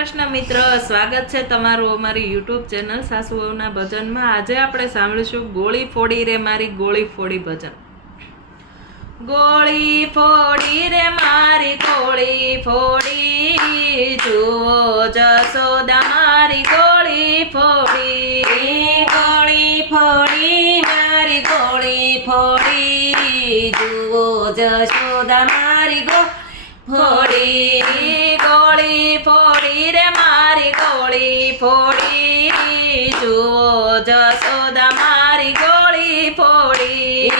કૃષ્ણ મિત્ર, સ્વાગત છે તમારું અમારી યુટ્યુબ ચેનલ સાસુ વહુના ભજનમાં। આજે આપણે સાંભળીશું ગોળી ફોડી રે મારી ગોળી ફોડી ભજન। ગોળી ફોડી રે મારી ગોળી ફોડી, જુઓ જશોદા મારી ગોળી ફોડી। ગોળી ફોડી મારી ગોળી ફોડી, જુઓ જશોદા મારી ફોડી। ગોળી ફોડી રે મારી ગોળી ફોડી, જુઓ જશોદા મારી ગોળી ફોડી।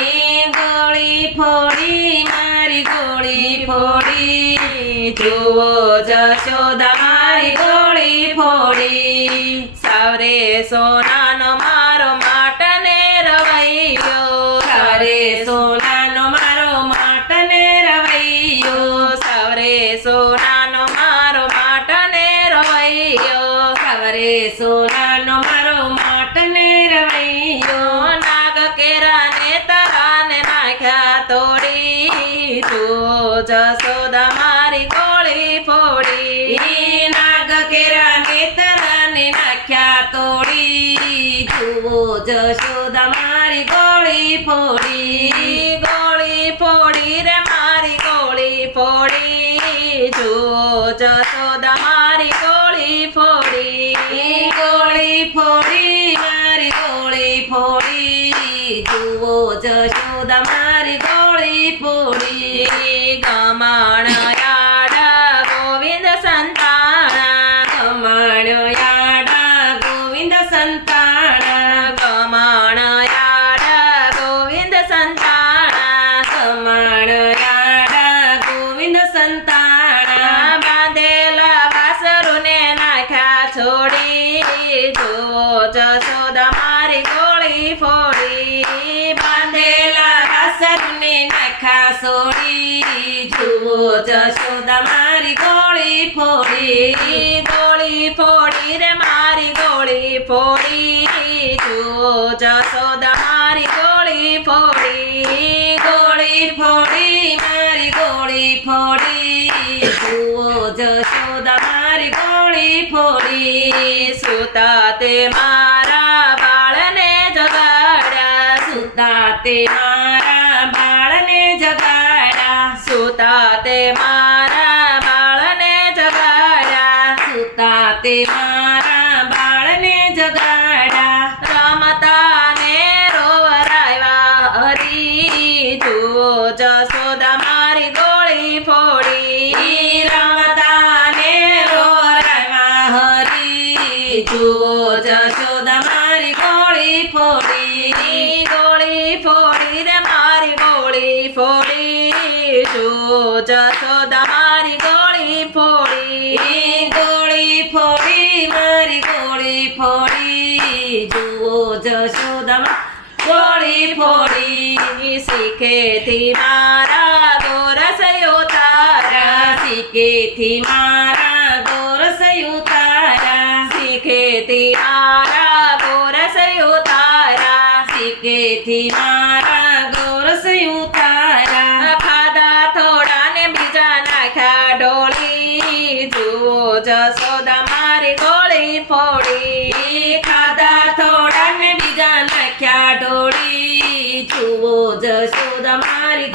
ગોળી ફોડી મારી ગોળી ફોડી, જુઓ જશોદા મારી ગોળી ફોડી। સાવરે સોનાનો મારો માટને રવૈયો, સારે સોનાનો મારો માટને રવૈયો, સાવરે સોનાનો મારો માટને રવૈયો। સારે સોનાનો મારો માટને રવૈયો। નાગ કેરા ને તરાને નાખ્યા તોડી, જુઓ જશોદા મારી ગોળી ફોડી। નાગ કેરા નેતરાને નાખ્યા તોડી, જુઓ જશોદા મારી ગોળી ફોડી। ગોળી ફોડી રે મારી ગોળી ફોડી, જુઓ જશોદા મારી ગોળી ફોડી। ગોળી ફોડી મારી ગોળી ફોડી, જુઓ જશોદા મારી ગોળી ફોડી। ગમણ યાડા ગોવિંદ સંતાણા, કમાણ્યો યાડા ગોવિંદ સંતાણા, ગમણ યાડા ગોવિંદ સંતાણા। કમાણ યાડા ગોવિંદ સંતાણા, બાંધેલા વાસરુને નાખ્યા છોડી, જુઓ જશોદા મારી ગોળી ફોડી। બાંધેલા વાસરુને નાખ્યા છોડી, જુઓ જશોદા મારી ગોળી ફોડી। ગોળી ફોડી રે મારી ગોળી ફોડી, જુઓ જશોદા મારી ગોળી ફોડી। ગોળી ફોડી મારી ગોળી ફોડી, જુઓ જશોદા મારી ગોળી ફોડી। સુતા તે મારા બાળને જગાડ્યા, સુતા તે મારા બાળને જગાડ્યા, સુતા તે મારા બાળને જગાડ્યા। સુતા તે મારા બાળને જગાડ્યા, રમતા ને રોવરાવ્યા હરી, જુઓ જશોદા મારી ગોળી ફોડી। રમતા ને રોરાવ્યા હરી, જુઓ જશોદા મારી ગોળી ફોડી। ગોળી ફોડી રે મારી ગોળી ફોડી, જુઓ જશોદા મારી ગોળી ફોડી। ગોળી ફોડી મારી ગોળી ફોડી, જુઓ જશોદા ગોળી ફોડી। શીખેથી મારા ગોરસયો તારા, શીખેથી મારા ગોરસયું તારા, શીખેથી મારા ગોરસયો તારા। શીખેથી મારા ગોરસયું તારા, ખાધા થોડા ને બીજા નાખ્યા ઢોળી, જુઓ જશોદા મારી ગોળી ફોડી। ખાધા થોડા ને બીજા નાખ્યા ઢોળી, જુઓ જશોદા મારી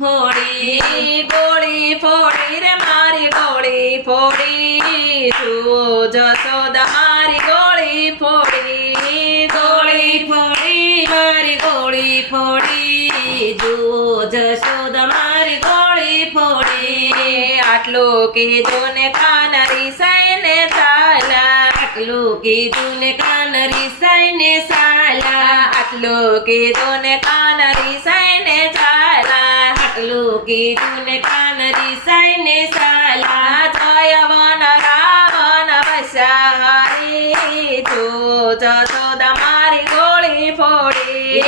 ફોડી। ગોળી ફોડી રે મારી ગોળી ફોડી, જુઓ જશોદા મારી ગોળી ફોડી। ગોળી ફોડી મારી ગોળી ફોડી, જુઓ જશોદા મારી ગોળી ફોડી। આટલું કીધું ને કાન રીસાઈને ચાલા, આટલું કીધું ને કાન રીસાઈને સાલા, આટલું કીધું ને કાન રીસાઈને ચાલા। આટલું કીધું ને કાન રીસાઈને સાલા, જય વન રાવણ વસ્યા હરી, જુઓ જશોદા મારી ગોળી ફોડી।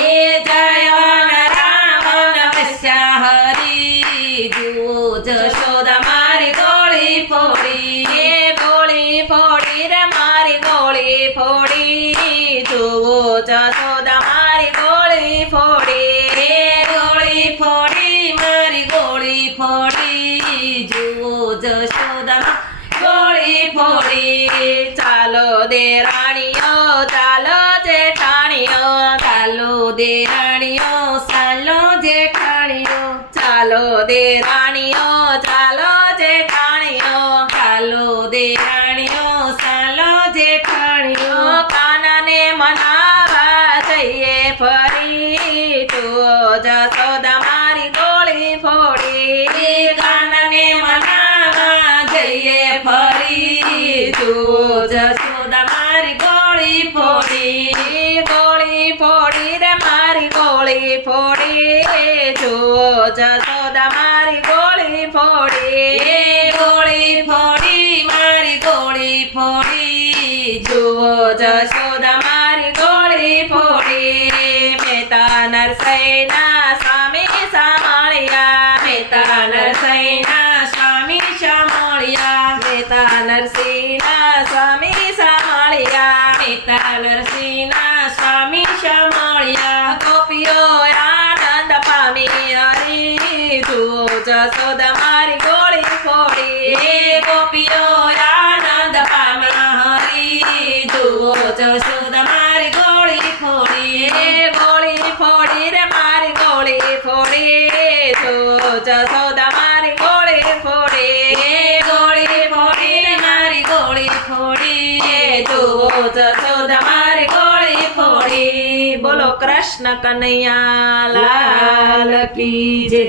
જયવન રાવણ વસ્યા હરી, જુઓ જશોદા મારી ગોળી ફોડી। ગોળી ફોડી રે મારી ગોળી ફોડી, જુઓ જશોદા મારી ગોળી ફોડી। ગોળી ફોડી મારી ગોળી ફોડી, જુઓ જશોદા ફોડી ચાલો દેરાણીઓ ચાલો જેઠાણીઓ ચાલો દેરાણીઓ ચાલો જેઠાણીઓ ચાલો દેરાણીઓ ચાલો જેઠાણીઓ ચાલો દેરાણીઓ ચાલો જેઠાણીઓ કાનાને મનાવા જઈએ ફરી તું જશોદા મારી ગોળી ફોડી કાનને મનાવા જઈએ ફરી તું જશોદા મારી ગોળી ફોડી ગોળી ફોડી રે મારી ગોળી ફોડી જુઓ જશોદા મારી ગોળી ફોડી એ ગોળી ફોડી મારી ગોળી ફોડી જુઓ જશોદા મારી ગોળી ફોડી મેતા નરસૈના સ્વામી સામળિયા મેતા નરસૈના સ્વામી શામળિયા મેતા નરસિંહના સ્વામી સામળિયા મેતા નરસિંહના સ્વામી શામળિયા ગોપીઓ આનંદ પામી હરી જુઓ જશોદા મારી ગોળી ફોડી એ ગોપીઓ આનંદ પામ્યા હરી જુઓ જશોદા મારી ગોળી ફોડી એ ગોળી ફોડી રે મારી ગોળી ફોડી જુઓ જશોદા મારી ગોળી ફોડી એ ગોળી ફોડી રે મારી ગોળી ફોડી એ જુઓ જશોદા મારી ગોળી ફોડી બોલો કૃષ્ણ કનૈયા લાલ લાલ કી જય